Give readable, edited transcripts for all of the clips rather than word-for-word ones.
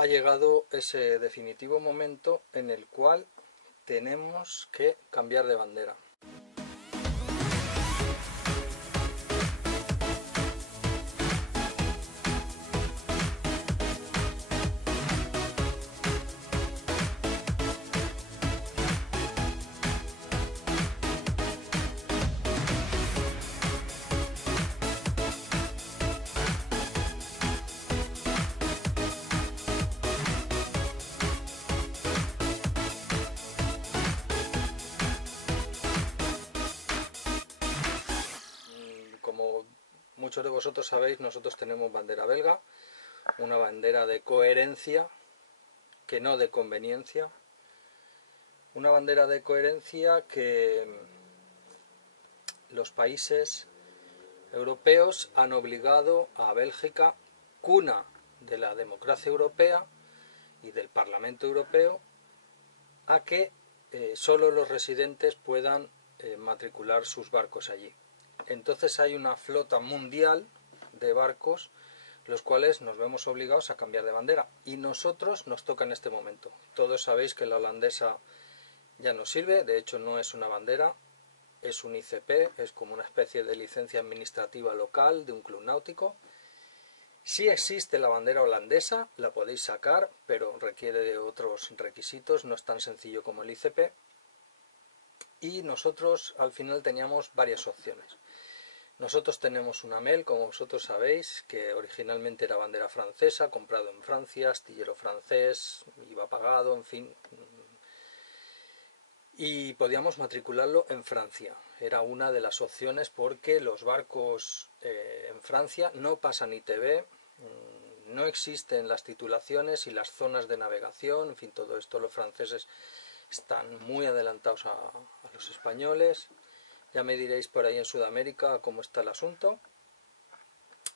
ha llegado ese definitivo momento en el cual tenemos que cambiar de bandera. Como muchos de vosotros sabéis, nosotros tenemos bandera belga, una bandera de coherencia, que no de conveniencia, una bandera de coherencia que los países europeos han obligado a Bélgica, cuna de la democracia europea y del Parlamento Europeo, a que solo los residentes puedan matricular sus barcos allí. Entonces hay una flota mundial de barcos los cuales nos vemos obligados a cambiar de bandera, y nosotros nos toca en este momento. Todos sabéis que la holandesa ya no sirve, de hecho no es una bandera, es un ICP, es como una especie de licencia administrativa local de un club náutico. Sí existe la bandera holandesa, la podéis sacar, pero requiere de otros requisitos, no es tan sencillo como el ICP. Y nosotros al final teníamos varias opciones. Nosotros tenemos una MEL, como vosotros sabéis, que originalmente era bandera francesa, comprado en Francia, astillero francés, IVA pagado, en fin. Y podíamos matricularlo en Francia. Era una de las opciones porque los barcos en Francia no pasan ITB, no existen las titulaciones y las zonas de navegación, en fin, todo esto los franceses están muy adelantados a los españoles. Ya me diréis por ahí en Sudamérica cómo está el asunto.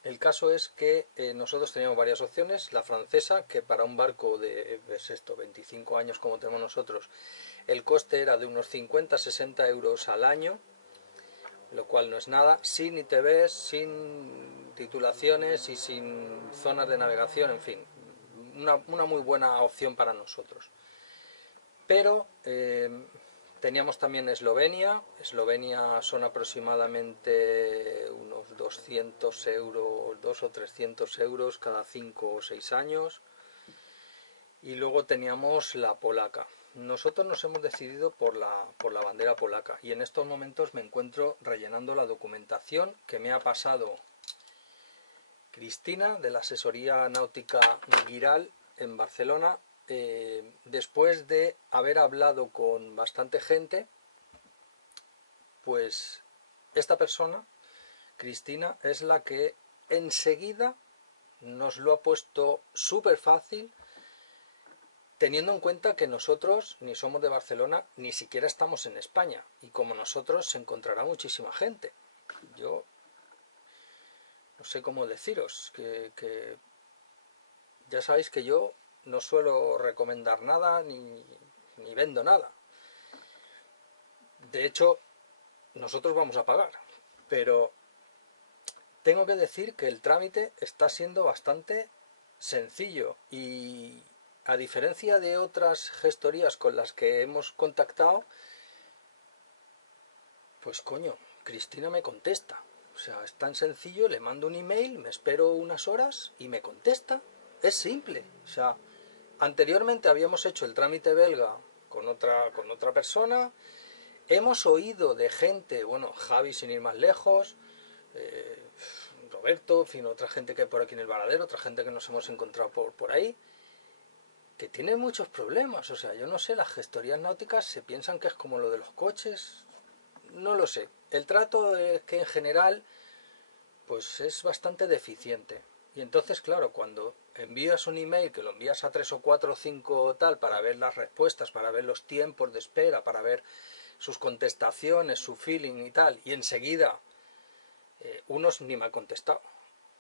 El caso es que nosotros teníamos varias opciones. La francesa, que para un barco de 25 años como tenemos nosotros, el coste era de unos 50-60 euros al año, lo cual no es nada, sin ITBs, sin titulaciones y sin zonas de navegación, en fin, una muy buena opción para nosotros. Pero teníamos también Eslovenia. Eslovenia son aproximadamente unos 200 euros, 200 o 300 euros cada 5 o 6 años. Y luego teníamos la polaca. Nosotros nos hemos decidido por la bandera polaca, y en estos momentos me encuentro rellenando la documentación que me ha pasado Cristina de la asesoría náutica Giral en Barcelona. Después de haber hablado con bastante gente, pues esta persona, Cristina, es la que enseguida nos lo ha puesto súper fácil, teniendo en cuenta que nosotros ni somos de Barcelona, ni siquiera estamos en España, y como nosotros se encontrará muchísima gente. Yo no sé cómo deciros, que ya sabéis que yo no suelo recomendar nada ni vendo nada. De hecho, nosotros vamos a pagar, pero tengo que decir que el trámite está siendo bastante sencillo, y a diferencia de otras gestorías con las que hemos contactado, pues coño, Cristina me contesta. O sea, es tan sencillo, le mando un email, me espero unas horas y me contesta. Es simple. O sea, anteriormente habíamos hecho el trámite belga con otra persona. Hemos oído de gente, bueno, Javi sin ir más lejos, Roberto, en fin, otra gente que hay por aquí en el Varadero, otra gente que nos hemos encontrado por ahí, que tiene muchos problemas. O sea, yo no sé, las gestorías náuticas se piensan que es como lo de los coches, no lo sé. El trato es que en general pues es bastante deficiente. Y entonces, claro, cuando envías un email, que lo envías a 3 o 4 o 5 tal, para ver las respuestas, para ver los tiempos de espera, para ver sus contestaciones, su feeling y tal, y enseguida unos ni me han contestado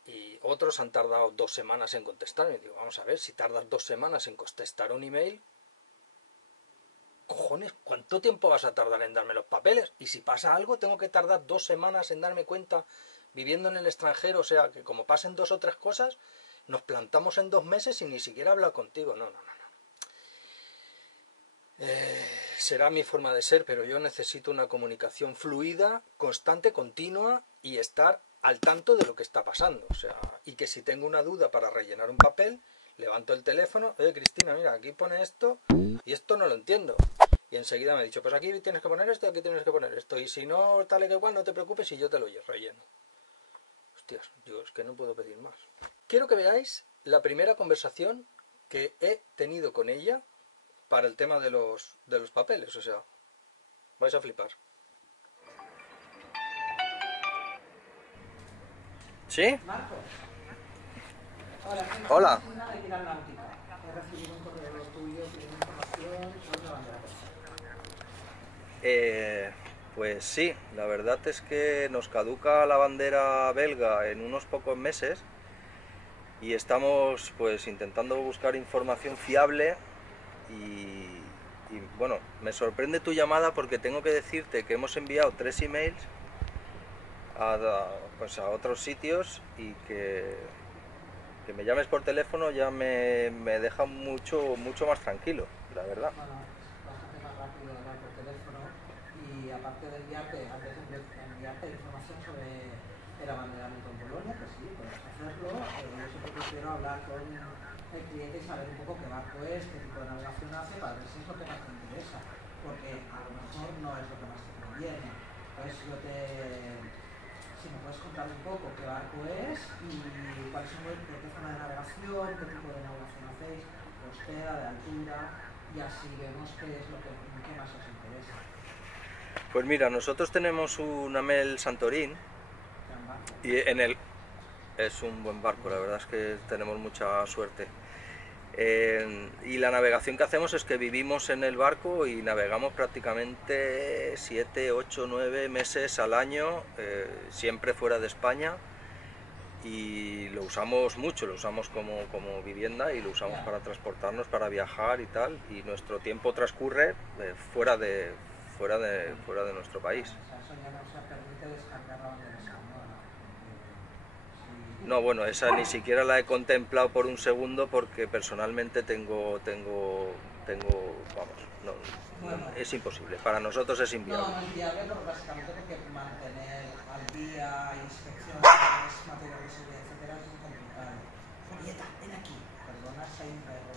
y otros han tardado 2 semanas en contestar. Y digo, vamos a ver, si tardas 2 semanas en contestar un email, cojones, ¿cuánto tiempo vas a tardar en darme los papeles? Y si pasa algo, tengo que tardar 2 semanas en darme cuenta, viviendo en el extranjero. O sea, que como pasen 2 o 3 cosas, nos plantamos en 2 meses y ni siquiera he hablado contigo. No. Será mi forma de ser, pero yo necesito una comunicación fluida, constante, continua y estar al tanto de lo que está pasando. O sea, y que si tengo una duda para rellenar un papel, levanto el teléfono, Cristina, mira, aquí pone esto y esto no lo entiendo. Y enseguida me ha dicho, pues aquí tienes que poner esto, aquí tienes que poner esto. Y si no, tal y que igual, no te preocupes y yo te lo relleno. Hostias, yo es que no puedo pedir más. Quiero que veáis la primera conversación que he tenido con ella para el tema de los papeles. O sea, vais a flipar. ¿Sí? Marco. Hola. Hola. De Pilar Náutica. He recibido un correo tuyo pidiendo información sobre la bandera pesquera. Pues sí, la verdad es que nos caduca la bandera belga en unos pocos meses y estamos pues intentando buscar información fiable y bueno, me sorprende tu llamada porque tengo que decirte que hemos enviado 3 emails a otros sitios y que me llames por teléfono ya me deja mucho más tranquilo, la verdad. Bueno, es bastante más rápido hablar por teléfono y aparte de enviarte, antes de enviarte información sobre el abanderamiento en Polonia, que sí, puedes hacerlo, yo siempre prefiero hablar con el cliente y saber un poco qué barco es, qué tipo de navegación hace, para ver si es lo que más te interesa, porque a lo mejor no es lo que más te conviene. Entonces si me puedes contar un poco qué barco es y cuáles son de qué zona de navegación, qué tipo de navegación hacéis, costera, de altura, y así vemos qué es lo que más os interesa. Pues mira, nosotros tenemos un Amel Santorín y es un buen barco, la verdad es que tenemos mucha suerte. Y la navegación que hacemos es que vivimos en el barco y navegamos prácticamente 7, 8, 9 meses al año, siempre fuera de España, y lo usamos mucho, lo usamos como vivienda y lo usamos para transportarnos, para viajar y tal, y nuestro tiempo transcurre fuera de nuestro país. O sea, eso ya no se permite descargar la bandera española. No, bueno, esa ni siquiera la he contemplado por un segundo porque personalmente vamos, no, Bueno, es imposible, para nosotros es inviable. No es viable, pero básicamente porque mantener al día, inspecciones, material de seguridad, etcétera, es muy complicado. Julieta, ven aquí. Perdona, soy un perro.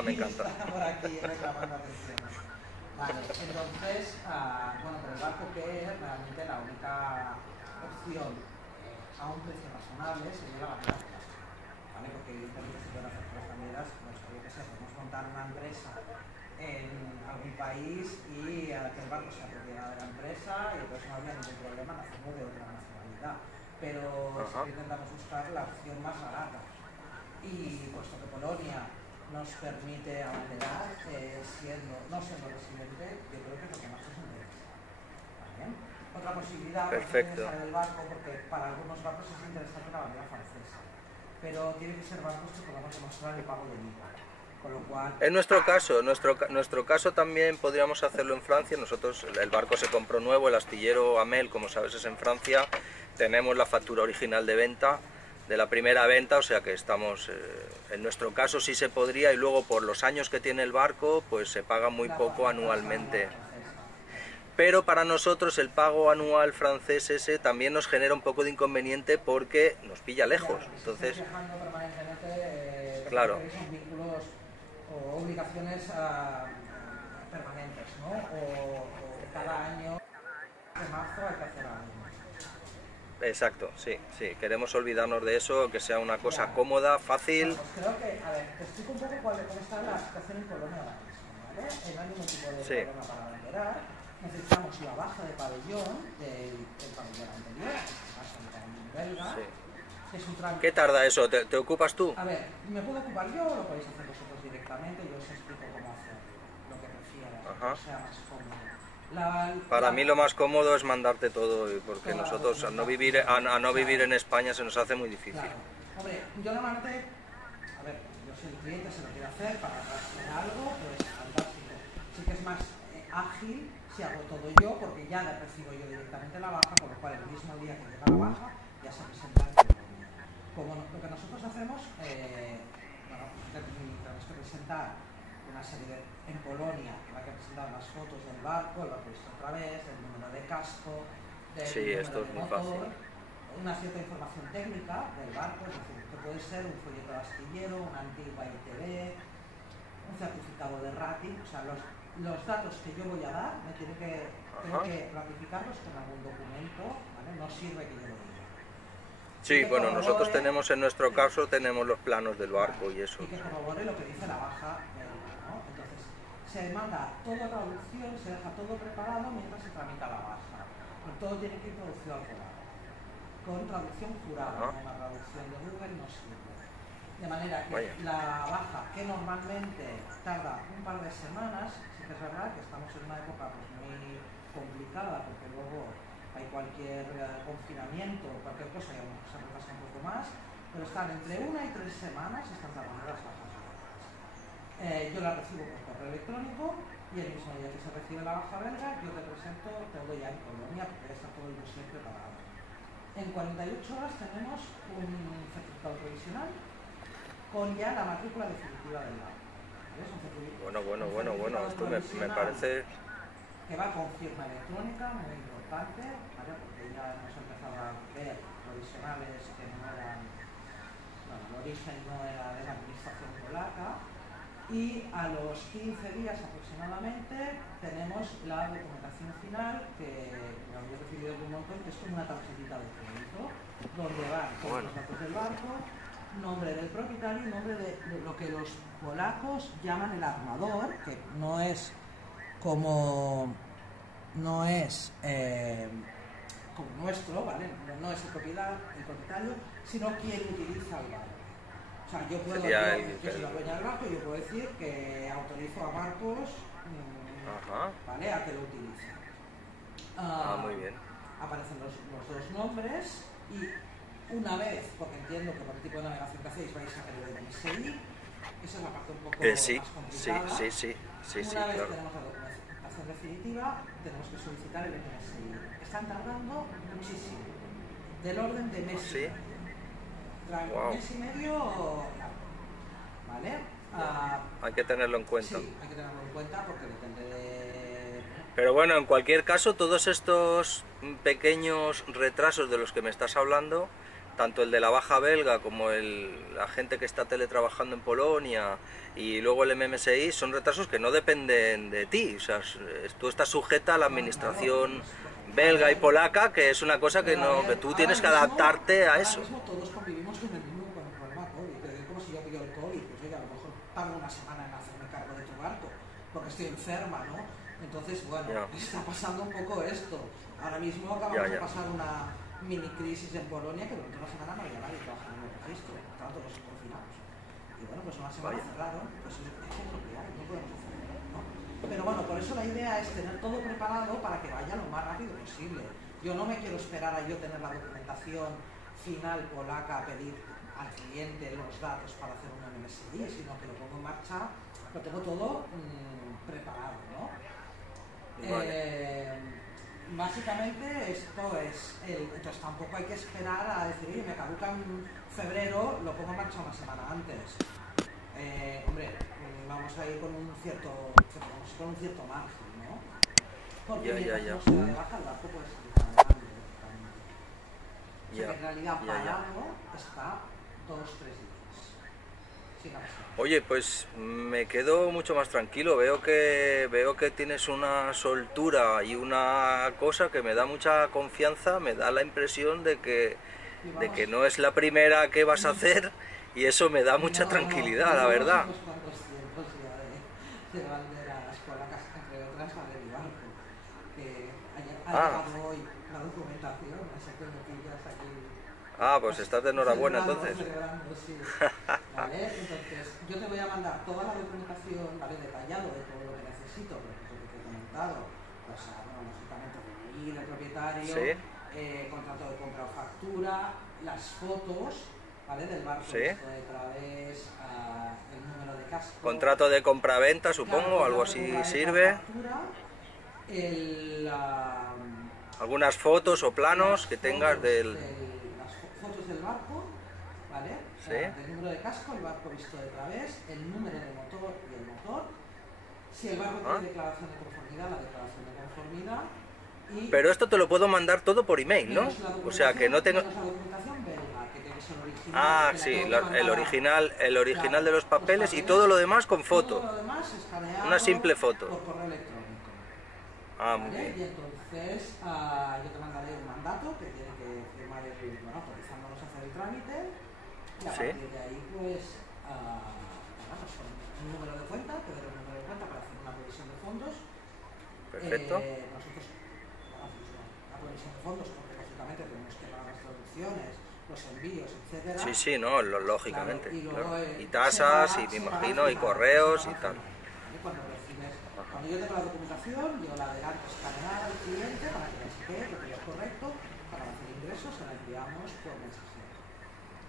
Me encanta. Está por aquí reclamando atención. Vale, entonces, bueno, pero el barco que es realmente la única opción a un precio razonable sería la bandera plástica, ¿vale? Porque evidentemente si pueden hacer las banderas, pues yo qué sé, podemos montar una empresa en algún país y que el barco sea propiedad de la empresa y entonces no habría ningún problema en hacerlo de otra nacionalidad, pero siempre intentamos buscar la opción más barata y puesto que Polonia nos permite abanderar no siendo residente, yo creo que es lo que más nos interesa. ¿Vale? Otra posibilidad es utilizar el barco, porque para algunos barcos es interesante la bandera francesa, pero tiene que ser barcos que podamos demostrar el pago del IVA. Con lo cual, en nuestro caso también podríamos hacerlo en Francia. Nosotros, el barco se compró nuevo, el astillero Amel, como sabes, es en Francia. Tenemos la factura original de venta, de la primera venta, o sea que estamos, en nuestro caso sí se podría, y luego por los años que tiene el barco, pues se paga muy poco anualmente. Pero para nosotros el pago anual francés ese también nos genera un poco de inconveniente porque nos pilla lejos. Entonces, claro. Son vínculos o obligaciones permanentes, ¿no? O cada año de marzo hay que hacer algo. Exacto, sí. Queremos olvidarnos de eso, que sea una cosa cómoda, fácil. Bueno, pues creo que, a ver, te explico un poco cómo está la situación en Polonia ahora mismo, ¿vale? No hay ningún tipo de problema para banderar. Necesitamos la baja de pabellón del pabellón anterior, en este caso el pabellón belga. Sí. Es un trámite. ¿Qué tarda eso? ¿Te ocupas tú? A ver, me puedo ocupar yo o lo podéis hacer vosotros directamente, yo os explico cómo hacerlo, lo que prefieras, que sea más cómodo. Para mí lo más cómodo es mandarte todo, porque nosotros a no vivir en España se nos hace muy difícil. Claro. Hombre, yo normalmente, a ver, yo soy el cliente, se lo quiero hacer para hacer algo, pues fantástico. Sí que es más ágil si hago todo yo, porque ya le recibo yo directamente la baja, con lo cual el mismo día que llega la baja ya se presenta el como lo que nosotros hacemos, bueno, tenemos que presentar una serie en Polonia, habrá que presentar las fotos del barco, lo he visto otra vez, el número de casco, del número de motor, una cierta información técnica del barco, es decir, que puede ser un folleto de astillero, una antigua ITV, un certificado de rating, o sea, los datos que yo voy a dar tengo que ratificarlos con algún documento, ¿vale? No sirve que yo lo diga. Sí, bueno, nosotros tenemos en nuestro caso, tenemos los planos del barco y eso. Y que corrobore lo que dice la baja, ¿no? Entonces, se manda toda traducción, se deja todo preparado mientras se tramita la baja. Pero todo tiene que ir traducido al jurado. Con traducción jurada, no una traducción de Google no sirve. De manera que la baja, que normalmente tarda un par de semanas, sí que es verdad que estamos en una época pues, muy complicada, porque luego hay cualquier confinamiento o cualquier cosa y a lo mejor se retrasa un poco más, pero están entre 1 y 3 semanas están tardando las bajas. Yo la recibo por correo electrónico y el mismo día que se recibe la baja belga yo te presento todo ya en Polonia porque ya está todo el dossier preparado. En 48 horas tenemos un certificado provisional con ya la matrícula definitiva del barco. Bueno, esto me parece... que va con firma electrónica, muy importante, ¿vale? Porque ya hemos empezado a ver provisionales que no eran, bueno, el origen no era de la administración polaca, y a los 15 días aproximadamente tenemos la documentación final que me había recibido de un montón, que es como una tarjetita de crédito, donde van todos los datos del barco, nombre del propietario y nombre de lo que los polacos llaman el armador, que no es como nuestro, ¿vale? No es el propietario, sino quien utiliza el barco. O sea, yo soy la dueña del barco y yo puedo decir que autorizo a barcos, ¿vale? A que lo utilicen. Muy bien. Aparecen los dos nombres y una vez, porque entiendo que por el tipo de navegación que hacéis vais a querer el MSI, esa es la parte un poco más complicada. Sí, una vez claro. tenemos la documentación definitiva, tenemos que solicitar el MSI. Están tardando muchísimo, del orden de mes y medio. Mes y medio, ¿vale? Hay que tenerlo en cuenta. Sí, hay que tenerlo en cuenta porque depende de... Pero bueno, en cualquier caso, todos estos pequeños retrasos de los que me estás hablando, tanto el de la baja belga como la gente que está teletrabajando en Polonia y luego el MMSI, son retrasos que no dependen de ti. O sea, tú estás sujeta a la administración belga y polaca, que es una cosa que tú tienes que adaptarte a eso. Ahora mismo todos convivimos con el problema COVID. Es como si yo pillo el COVID, pues oye, a lo mejor tardo una semana en hacerme cargo de tu barco, porque estoy enferma, ¿no? Entonces, bueno, está pasando un poco esto. Ahora mismo acabamos de pasar una mini crisis en Polonia que durante una semana no había nadie trabajando en el registro, estaban todos confinados. Y bueno, pues una semana cerraron, pues es lo que hay, no podemos hacer, ¿no? Pero bueno, por eso la idea es tener todo preparado para que vaya lo más rápido posible. Yo no me quiero esperar a yo tener la documentación final polaca a pedir al cliente los datos para hacer una MSI, sino que lo pongo en marcha, lo tengo todo preparado, ¿no? Básicamente esto es, entonces tampoco hay que esperar a decir, oye, me caduca en febrero, lo pongo en marcha una semana antes. Hombre, vamos a ir con un cierto margen, ¿no? Porque mientras no se de baja el barco puede salir navegando directamente. O sea que en realidad parado está 2-3 días. Oye, pues me quedo mucho más tranquilo, veo que tienes una soltura y una cosa que me da mucha confianza, me da la impresión de que no es la primera que vas a hacer y eso me da mucha tranquilidad, la verdad. De banderas polacas, entre otras la de mi barco, que ha llegado hoy la documentación, así que me pillas aquí. Pues estás de enhorabuena entonces. Sí. ¿Vale? Entonces, yo te voy a mandar toda la documentación, ¿vale? Detallado de todo lo que necesito, por ejemplo, lo que he comentado, pues, bueno, lógicamente DNI del propietario, contrato de compra o factura, las fotos, ¿vale? Del barco visto de través, el número de casco. Contrato de compra-venta, supongo, algo así sirve. Factura, algunas fotos o planos que tengas las fotos del barco ¿vale? Sí. El número de casco, el barco visto de través, el número de motor y el motor. Si el barco tiene declaración de conformidad, la declaración de conformidad. Y pero esto te lo puedo mandar todo por email, ¿no? O sea, que no tengo... menos la documentación belga, que tiene que ser original. Ah, sí, el original claro, de los papeles y todo lo demás con foto. Todo lo demás escaneado Una simple foto. por correo electrónico. Ah, muy ¿Vale? bien. Y entonces yo te mandaré un mandato que tiene que firmar autorizándonos a hacer el trámite. Y a Sí. partir de ahí, pues, pues con un número de cuenta, te daré un número de cuenta para hacer una provisión de fondos. Perfecto. Nosotros una provisión de fondos porque lógicamente tenemos que pagar las traducciones, los envíos, etcétera. Sí, sí, no, lógicamente. Claro, y luego, claro. Y tasas, y me imagino, y correos y tal. Cuando yo tengo la documentación, yo la adelanto escaneada al cliente para que le chequee que todo es correcto, para hacer ingresos se la enviamos por mensajero.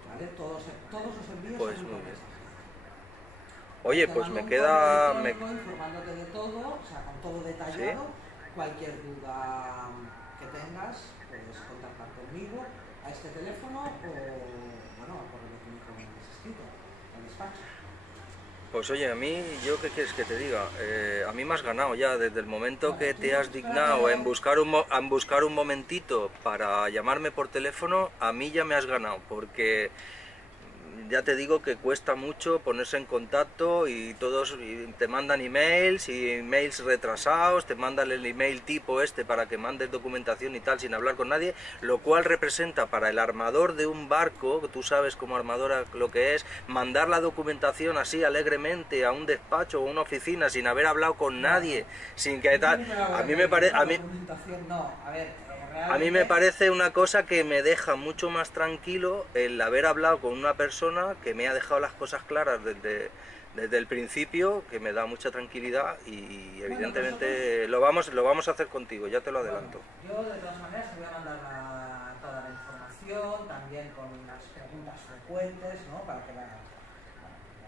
¿Vale? Todos los envíos Pues son muy por bien. mensajero. Oye, Te pues mando me un queda... correo electrónico informándote de todo, o sea, con todo detallado. ¿Sí? Cualquier duda que tengas, puedes contactar conmigo a este teléfono o, bueno, por el electrónico que me has escrito, al despacho. Pues oye, a mí, ¿yo qué quieres que te diga? A mí me has ganado ya, desde el momento que te has dignado en buscar un momentito para llamarme por teléfono, a mí ya me has ganado, porque ya te digo que cuesta mucho ponerse en contacto y todos te mandan emails y emails retrasados, te mandan el email tipo este para que mandes documentación y tal sin hablar con nadie, lo cual representa para el armador de un barco, que tú sabes como armadora lo que es, mandar la documentación así alegremente a un despacho o a una oficina sin haber hablado con nadie, sin que tal, a mí me parece... A mí me parece una cosa que me deja mucho más tranquilo el haber hablado con una persona que me ha dejado las cosas claras desde el principio, que me da mucha tranquilidad y evidentemente lo vamos a hacer contigo, ya te lo adelanto. Yo de todas maneras te voy a mandar toda la información, también con unas preguntas frecuentes, ¿no? Para que la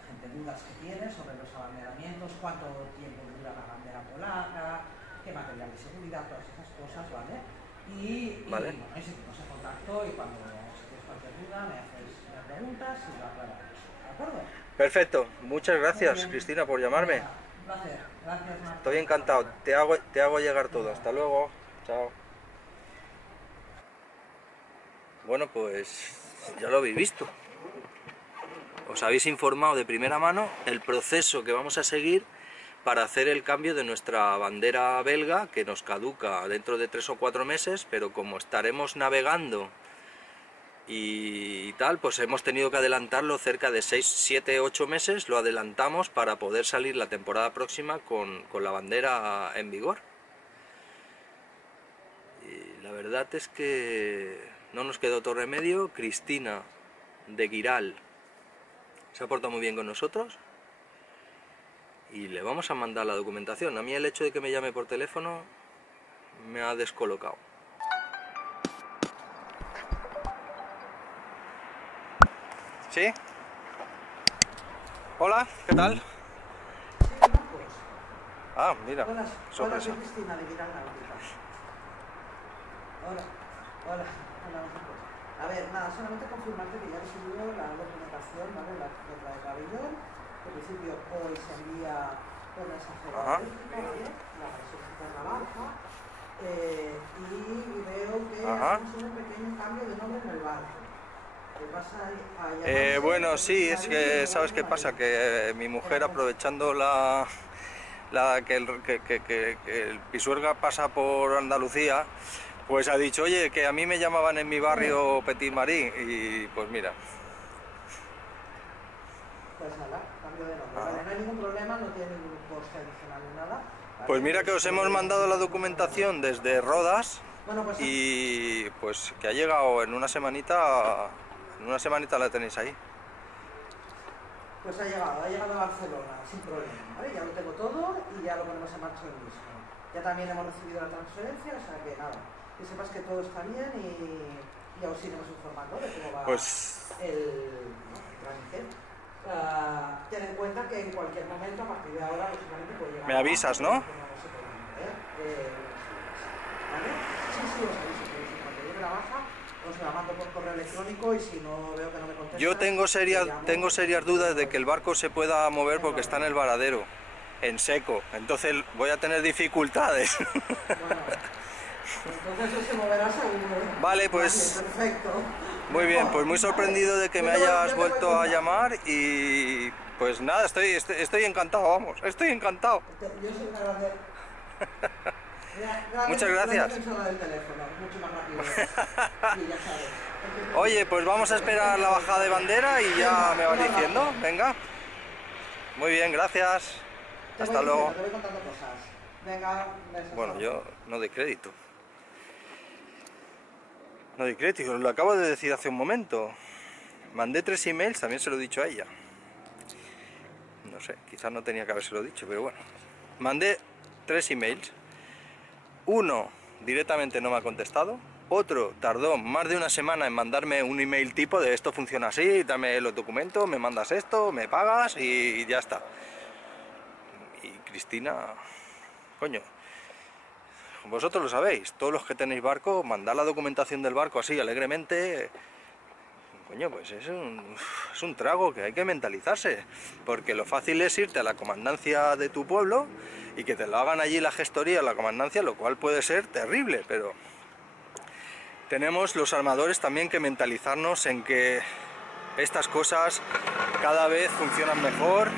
gente dudas que tiene sobre los abanderamientos, cuánto tiempo dura la bandera polaca, qué material de seguridad, todas esas cosas, ¿vale? Vale. Y bueno, seguimos en contacto y cuando si tienes cualquier duda me preguntas y lo aclaramos. ¿De acuerdo? Perfecto, muchas gracias Cristina por llamarme. Un placer, gracias Marta. Estoy encantado, te hago llegar todo. Hasta luego, chao. Bueno, pues ya lo habéis visto. Os habéis informado de primera mano el proceso que vamos a seguir para hacer el cambio de nuestra bandera belga, que nos caduca dentro de 3 o 4 meses, pero como estaremos navegando y tal, pues hemos tenido que adelantarlo cerca de 6, 7, 8 meses, lo adelantamos para poder salir la temporada próxima con la bandera en vigor. Y la verdad es que no nos quedó otro remedio. Cristina de Giral se ha portado muy bien con nosotros y le vamos a mandar la documentación. A mí el hecho de que me llame por teléfono me ha descolocado. ¿Sí? Hola, ¿qué tal? Sí, Marcos. Ah, mira, Hola, sorpresa. soy Cristina de Giral Náutica. Hola, Marcos. A ver, nada, solamente confirmarte que ya he recibido la documentación, ¿vale? La letra de pabellón. En principio hoy se envía por mensajero eléctrico, ¿vale? La solicitud de la baja. Y veo que hacemos un pequeño cambio de nombre en el barco. ¿Qué pasa ahí? Bueno, sí, es que, ¿sabes qué pasa? Que mi mujer, aprovechando que el Pisuerga pasa por Andalucía, pues ha dicho, oye, que a mí me llamaban en mi barrio Petit Marín, y pues mira. Pues nada, cambio de nombre. Vale, no hay ningún problema, no tiene ningún coste adicional ni nada. ¿Vale? Pues mira que os hemos mandado la documentación desde Rodas, bueno, pues, y pues que ha llegado en una semanita la tenéis ahí. Pues ha llegado a Barcelona, sin problema, ¿vale? Ya lo tengo todo y ya lo ponemos en marcha el mismo. Ya también hemos recibido la transferencia, o sea que nada, que sepas que todo está bien y ya os iremos informando de cómo va el trámite. Ten en cuenta que en cualquier momento, a partir de ahora, lógicamente puede llegar... Me avisas, ¿no? ¿Vale? Sí, os aviso, que cuando llegue la baja, os la mando por correo electrónico y si no veo que no me contesta... Yo tengo serias dudas de que el barco se pueda mover porque está en el varadero, en seco, entonces voy a tener dificultades. Bueno, entonces se moverá seguro. Vale, pues... Vale, perfecto. Muy bien, pues muy sorprendido de que me hayas vuelto a llamar y pues nada, estoy encantado, vamos, estoy encantado. Yo soy una grande... Muchas gracias. Del teléfono, mucho más rápido. Y ya sabes. Oye, pues vamos a esperar la bajada de bandera y ya me vas diciendo, venga. Muy bien, gracias. Hasta luego. Te voy contando cosas. Venga, besos. Bueno, yo no doy crédito. No doy crédito, lo acabo de decir hace un momento. Mandé 3 emails, también se lo he dicho a ella. No sé, quizás no tenía que habérselo dicho, pero bueno. Mandé 3 emails. Uno directamente no me ha contestado. Otro tardó más de una semana en mandarme un email tipo de esto funciona así, dame los documentos, me mandas esto, me pagas y ya está. Y Cristina, coño, vosotros lo sabéis, todos los que tenéis barco, mandad la documentación del barco así alegremente. Coño, pues es un trago que hay que mentalizarse, porque lo fácil es irte a la comandancia de tu pueblo y que te lo hagan allí la gestoría, la comandancia, lo cual puede ser terrible, pero tenemos los armadores también que mentalizarnos en que estas cosas cada vez funcionan mejor,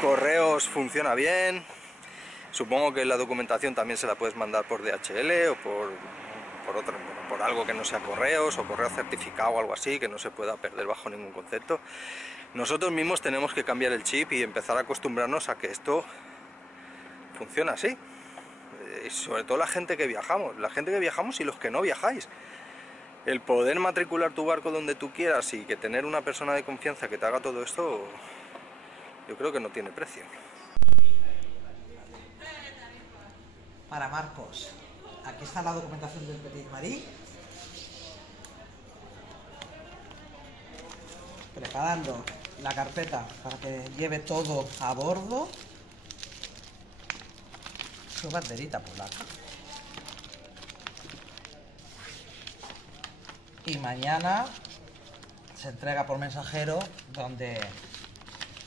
correos funciona bien, supongo que la documentación también se la puedes mandar por DHL o por algo que no sea correos o correo certificado o algo así, que no se pueda perder bajo ningún concepto. Nosotros mismos tenemos que cambiar el chip y empezar a acostumbrarnos a que esto funciona así. Y sobre todo la gente que viajamos y los que no viajáis. El poder matricular tu barco donde tú quieras y que tener una persona de confianza que te haga todo esto, yo creo que no tiene precio. Para Marcos, aquí está la documentación del Petit Marí. Preparando la carpeta para que lleve todo a bordo. Su banderita polaca. Y mañana se entrega por mensajero donde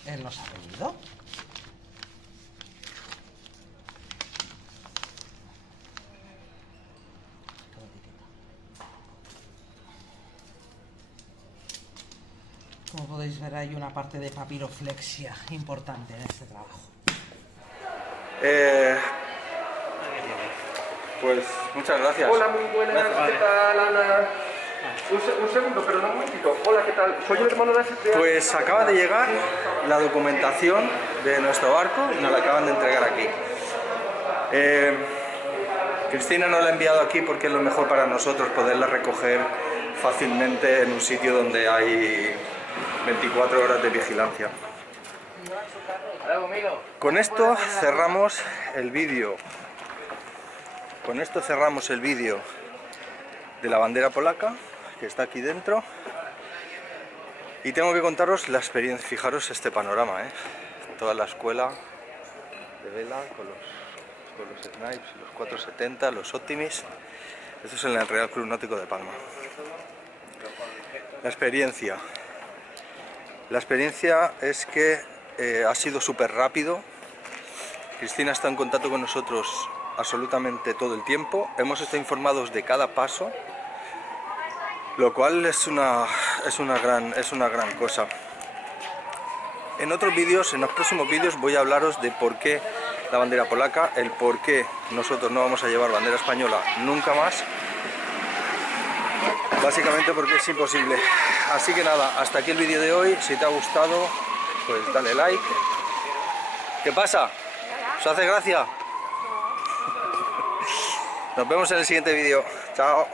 él nos ha pedido. Como podéis ver, hay una parte de papiroflexia importante en este trabajo. Pues muchas gracias. Hola, muy buenas, ¿qué tal, Ana? Un segundo, pero no un momentito. Hola, ¿qué tal? Soy el hermano de... Pues acaba de llegar la documentación de nuestro barco y nos la acaban de entregar aquí. Cristina nos la ha enviado aquí porque es lo mejor para nosotros poderla recoger fácilmente en un sitio donde hay 24 horas de vigilancia. Con esto cerramos el vídeo. Con esto cerramos el vídeo de la bandera polaca, que está aquí dentro. Y tengo que contaros la experiencia. Fijaros este panorama, toda la escuela de vela con los snipes, los 470, los Optimis. Esto es en el Real Club Náutico de Palma. La experiencia es que ha sido súper rápido. Cristina está en contacto con nosotros absolutamente todo el tiempo. Hemos estado informados de cada paso, lo cual es una gran cosa. En otros vídeos, en los próximos vídeos, voy a hablaros de por qué la bandera polaca, el por qué nosotros no vamos a llevar bandera española nunca más. Básicamente porque es imposible. Así que nada, hasta aquí el vídeo de hoy. Si te ha gustado, pues dale like. ¿Qué pasa? ¿Os hace gracia? Nos vemos en el siguiente vídeo. Chao.